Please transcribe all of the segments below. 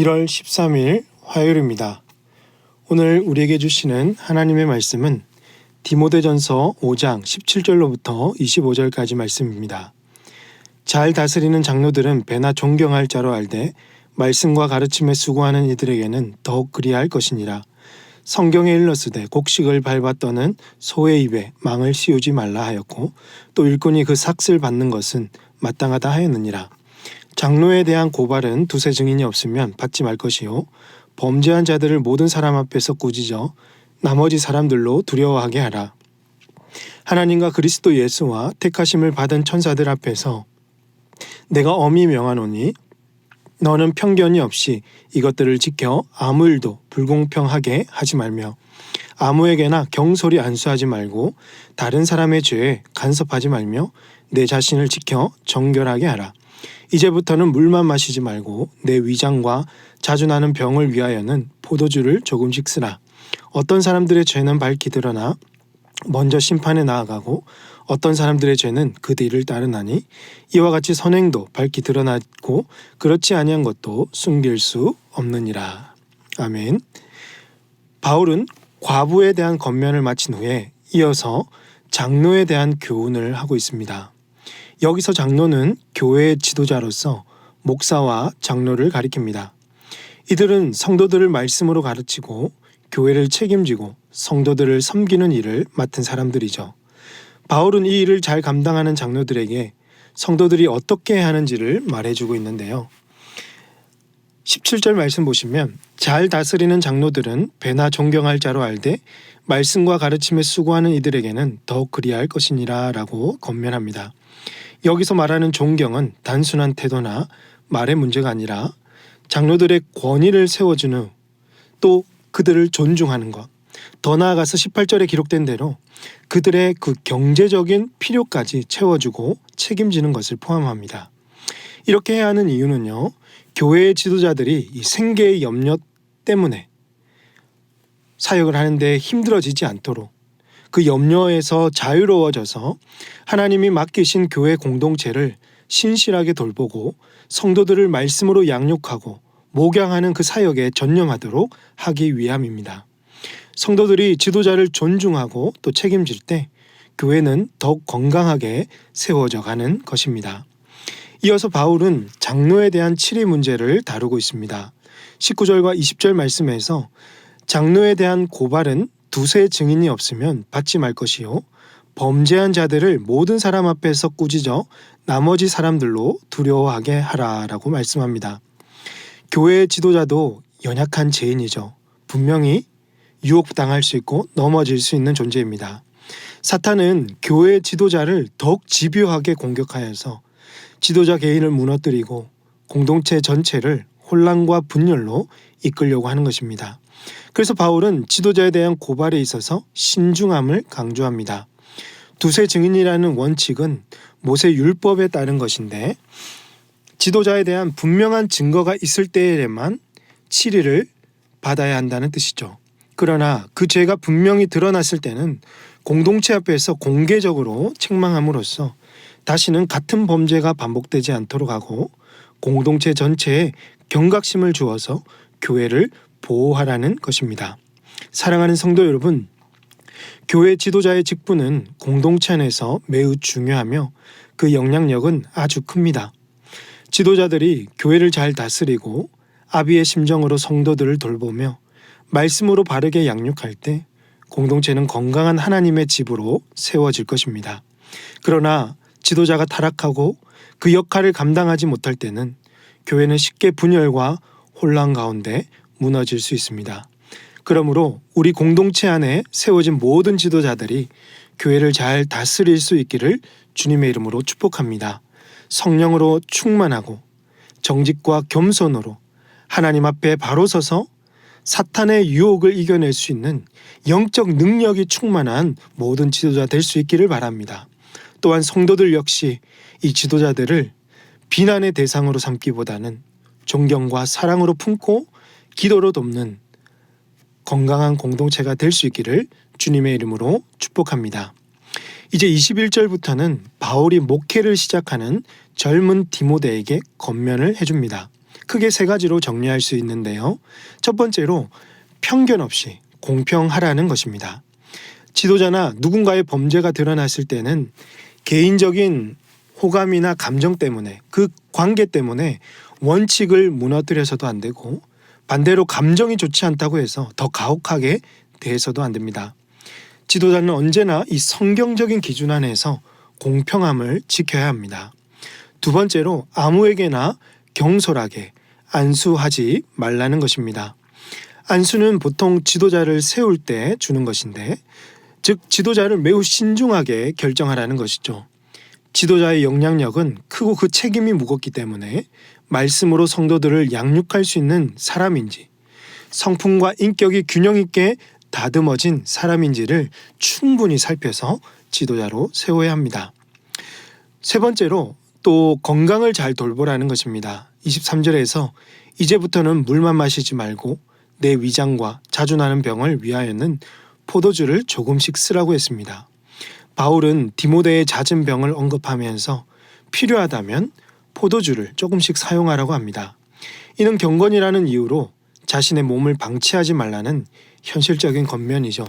1월 13일 화요일입니다. 오늘 우리에게 주시는 하나님의 말씀은 디모데전서 5장 17절로부터 25절까지 말씀입니다. 잘 다스리는 장로들은 배나 존경할 자로 알되 말씀과 가르침에 수고하는 이들에게는 더욱 그리할 것이니라. 성경에 일렀으되 곡식을 밟아 떠는 소의 입에 망을 씌우지 말라 하였고 또 일꾼이 그 삭슬 받는 것은 마땅하다 하였느니라. 장로에 대한 고발은 두세 증인이 없으면 받지 말 것이요 범죄한 자들을 모든 사람 앞에서 꾸짖어 나머지 사람들로 두려워하게 하라. 하나님과 그리스도 예수와 택하심을 받은 천사들 앞에서 내가 엄히 명하노니 너는 편견이 없이 이것들을 지켜 아무 일도 불공평하게 하지 말며 아무에게나 경솔히 안수하지 말고 다른 사람의 죄에 간섭하지 말며 내 자신을 지켜 정결하게 하라. 이제부터는 물만 마시지 말고 내 위장과 자주 나는 병을 위하여는 포도주를 조금씩 쓰라. 어떤 사람들의 죄는 밝히 드러나 먼저 심판에 나아가고 어떤 사람들의 죄는 그 뒤를 따르나니 이와 같이 선행도 밝히 드러나고 그렇지 아니한 것도 숨길 수 없느니라. 아멘. 바울은 과부에 대한 권면을 마친 후에 이어서 장로에 대한 교훈을 하고 있습니다. 여기서 장로는 교회의 지도자로서 목사와 장로를 가리킵니다. 이들은 성도들을 말씀으로 가르치고 교회를 책임지고 성도들을 섬기는 일을 맡은 사람들이죠. 바울은 이 일을 잘 감당하는 장로들에게 성도들이 어떻게 해야 하는지를 말해주고 있는데요. 17절 말씀 보시면 잘 다스리는 장로들은 배나 존경할 자로 알되 말씀과 가르침에 수고하는 이들에게는 더욱 그리할 것이니라 라고 권면합니다. 여기서 말하는 존경은 단순한 태도나 말의 문제가 아니라 장로들의 권위를 세워준 후 또 그들을 존중하는 것, 더 나아가서 18절에 기록된 대로 그들의 그 경제적인 필요까지 채워주고 책임지는 것을 포함합니다. 이렇게 해야 하는 이유는요, 교회의 지도자들이 이 생계의 염려 때문에 사역을 하는데 힘들어지지 않도록 그 염려에서 자유로워져서 하나님이 맡기신 교회 공동체를 신실하게 돌보고 성도들을 말씀으로 양육하고 목양하는 그 사역에 전념하도록 하기 위함입니다. 성도들이 지도자를 존중하고 또 책임질 때 교회는 더욱 건강하게 세워져 가는 것입니다. 이어서 바울은 장로에 대한 치리 문제를 다루고 있습니다. 19절과 20절 말씀에서 장로에 대한 고발은 두세 증인이 없으면 받지 말 것이요 범죄한 자들을 모든 사람 앞에서 꾸짖어 나머지 사람들로 두려워하게 하라라고 말씀합니다. 교회의 지도자도 연약한 죄인이죠. 분명히 유혹당할 수 있고 넘어질 수 있는 존재입니다. 사탄은 교회의 지도자를 더욱 집요하게 공격하여서 지도자 개인을 무너뜨리고 공동체 전체를 혼란과 분열로 이끌려고 하는 것입니다. 그래서 바울은 지도자에 대한 고발에 있어서 신중함을 강조합니다. 두세 증인이라는 원칙은 모세 율법에 따른 것인데 지도자에 대한 분명한 증거가 있을 때에만 치리를 받아야 한다는 뜻이죠. 그러나 그 죄가 분명히 드러났을 때는 공동체 앞에서 공개적으로 책망함으로써 다시는 같은 범죄가 반복되지 않도록 하고 공동체 전체에 경각심을 주어서 교회를 보호하라는 것입니다. 사랑하는 성도 여러분, 교회 지도자의 직분은 공동체 안에서 매우 중요하며 그 영향력은 아주 큽니다. 지도자들이 교회를 잘 다스리고 아비의 심정으로 성도들을 돌보며 말씀으로 바르게 양육할 때 공동체는 건강한 하나님의 집으로 세워질 것입니다. 그러나 지도자가 타락하고 그 역할을 감당하지 못할 때는 교회는 쉽게 분열과 혼란 가운데 무너질 수 있습니다. 그러므로 우리 공동체 안에 세워진 모든 지도자들이 교회를 잘 다스릴 수 있기를 주님의 이름으로 축복합니다. 성령으로 충만하고 정직과 겸손으로 하나님 앞에 바로 서서 사탄의 유혹을 이겨낼 수 있는 영적 능력이 충만한 모든 지도자 될 수 있기를 바랍니다. 또한 성도들 역시 이 지도자들을 비난의 대상으로 삼기보다는 존경과 사랑으로 품고 기도로 돕는 건강한 공동체가 될 수 있기를 주님의 이름으로 축복합니다. 이제 21절부터는 바울이 목회를 시작하는 젊은 디모데에게 권면을 해줍니다. 크게 세 가지로 정리할 수 있는데요. 첫 번째로 편견 없이 공평하라는 것입니다. 지도자나 누군가의 범죄가 드러났을 때는 개인적인 호감이나 감정 때문에, 그 관계 때문에 원칙을 무너뜨려서도 안 되고, 반대로 감정이 좋지 않다고 해서 더 가혹하게 대해서도 안 됩니다. 지도자는 언제나 이 성경적인 기준 안에서 공평함을 지켜야 합니다. 두 번째로 아무에게나 경솔하게 안수하지 말라는 것입니다. 안수는 보통 지도자를 세울 때 주는 것인데, 즉 지도자를 매우 신중하게 결정하라는 것이죠. 지도자의 영향력은 크고 그 책임이 무겁기 때문에 말씀으로 성도들을 양육할 수 있는 사람인지, 성품과 인격이 균형 있게 다듬어진 사람인지를 충분히 살펴서 지도자로 세워야 합니다. 세 번째로 또 건강을 잘 돌보라는 것입니다. 23절에서 이제부터는 물만 마시지 말고 내 위장과 자주 나는 병을 위하여는 포도주를 조금씩 쓰라고 했습니다. 바울은 디모데의 잦은 병을 언급하면서 필요하다면 포도주를 조금씩 사용하라고 합니다. 이는 경건이라는 이유로 자신의 몸을 방치하지 말라는 현실적인 권면이죠.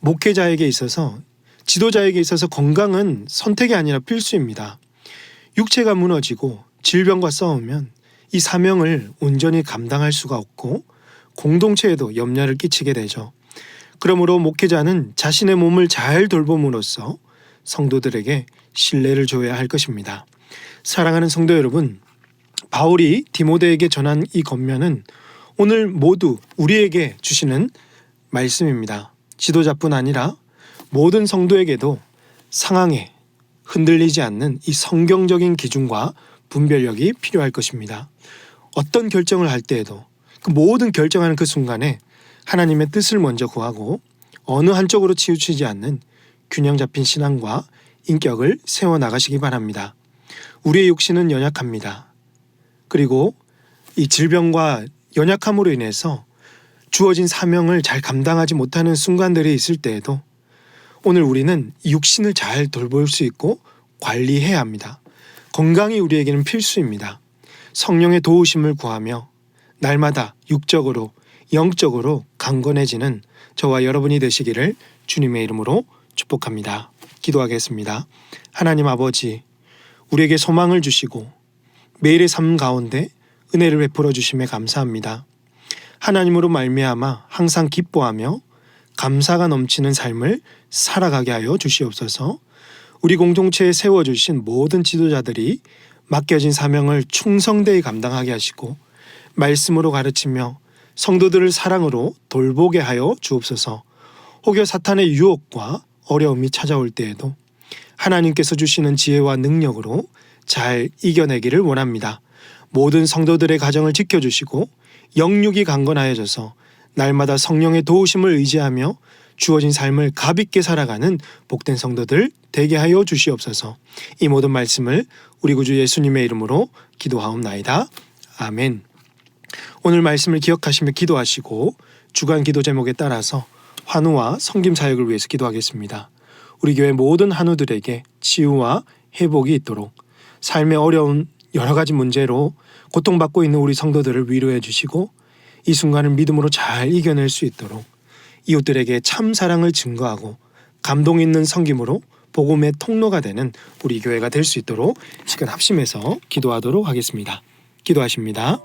목회자에게 있어서, 지도자에게 있어서 건강은 선택이 아니라 필수입니다. 육체가 무너지고 질병과 싸우면 이 사명을 온전히 감당할 수가 없고 공동체에도 염려를 끼치게 되죠. 그러므로 목회자는 자신의 몸을 잘 돌봄으로써 성도들에게 신뢰를 줘야 할 것입니다. 사랑하는 성도 여러분, 바울이 디모데에게 전한 이 권면은 오늘 모두 우리에게 주시는 말씀입니다. 지도자뿐 아니라 모든 성도에게도 상황에 흔들리지 않는 이 성경적인 기준과 분별력이 필요할 것입니다. 어떤 결정을 할 때에도 그 모든 결정하는 그 순간에 하나님의 뜻을 먼저 구하고 어느 한쪽으로 치우치지 않는 균형 잡힌 신앙과 인격을 세워나가시기 바랍니다. 우리의 육신은 연약합니다. 그리고 이 질병과 연약함으로 인해서 주어진 사명을 잘 감당하지 못하는 순간들이 있을 때에도 오늘 우리는 육신을 잘 돌볼 수 있고 관리해야 합니다. 건강이 우리에게는 필수입니다. 성령의 도우심을 구하며 날마다 육적으로 영적으로 강건해지는 저와 여러분이 되시기를 주님의 이름으로 축복합니다. 기도하겠습니다. 하나님 아버지, 우리에게 소망을 주시고 매일의 삶 가운데 은혜를 베풀어 주심에 감사합니다. 하나님으로 말미암아 항상 기뻐하며 감사가 넘치는 삶을 살아가게 하여 주시옵소서. 우리 공동체에 세워주신 모든 지도자들이 맡겨진 사명을 충성되이 감당하게 하시고 말씀으로 가르치며 성도들을 사랑으로 돌보게 하여 주옵소서. 혹여 사탄의 유혹과 어려움이 찾아올 때에도 하나님께서 주시는 지혜와 능력으로 잘 이겨내기를 원합니다. 모든 성도들의 가정을 지켜주시고 영육이 강건하여져서 날마다 성령의 도우심을 의지하며 주어진 삶을 가볍게 살아가는 복된 성도들 되게 하여 주시옵소서. 이 모든 말씀을 우리 구주 예수님의 이름으로 기도하옵나이다. 아멘. 오늘 말씀을 기억하시며 기도하시고 주간 기도 제목에 따라서 환우와 섬김 사역을 위해서 기도하겠습니다. 우리 교회 모든 환우들에게 치유와 회복이 있도록 삶의 어려운 여러 가지 문제로 고통받고 있는 우리 성도들을 위로해 주시고 이 순간을 믿음으로 잘 이겨낼 수 있도록 이웃들에게 참 사랑을 증거하고 감동 있는 섬김으로 복음의 통로가 되는 우리 교회가 될 수 있도록 시간 합심해서 기도하도록 하겠습니다. 기도하십니다.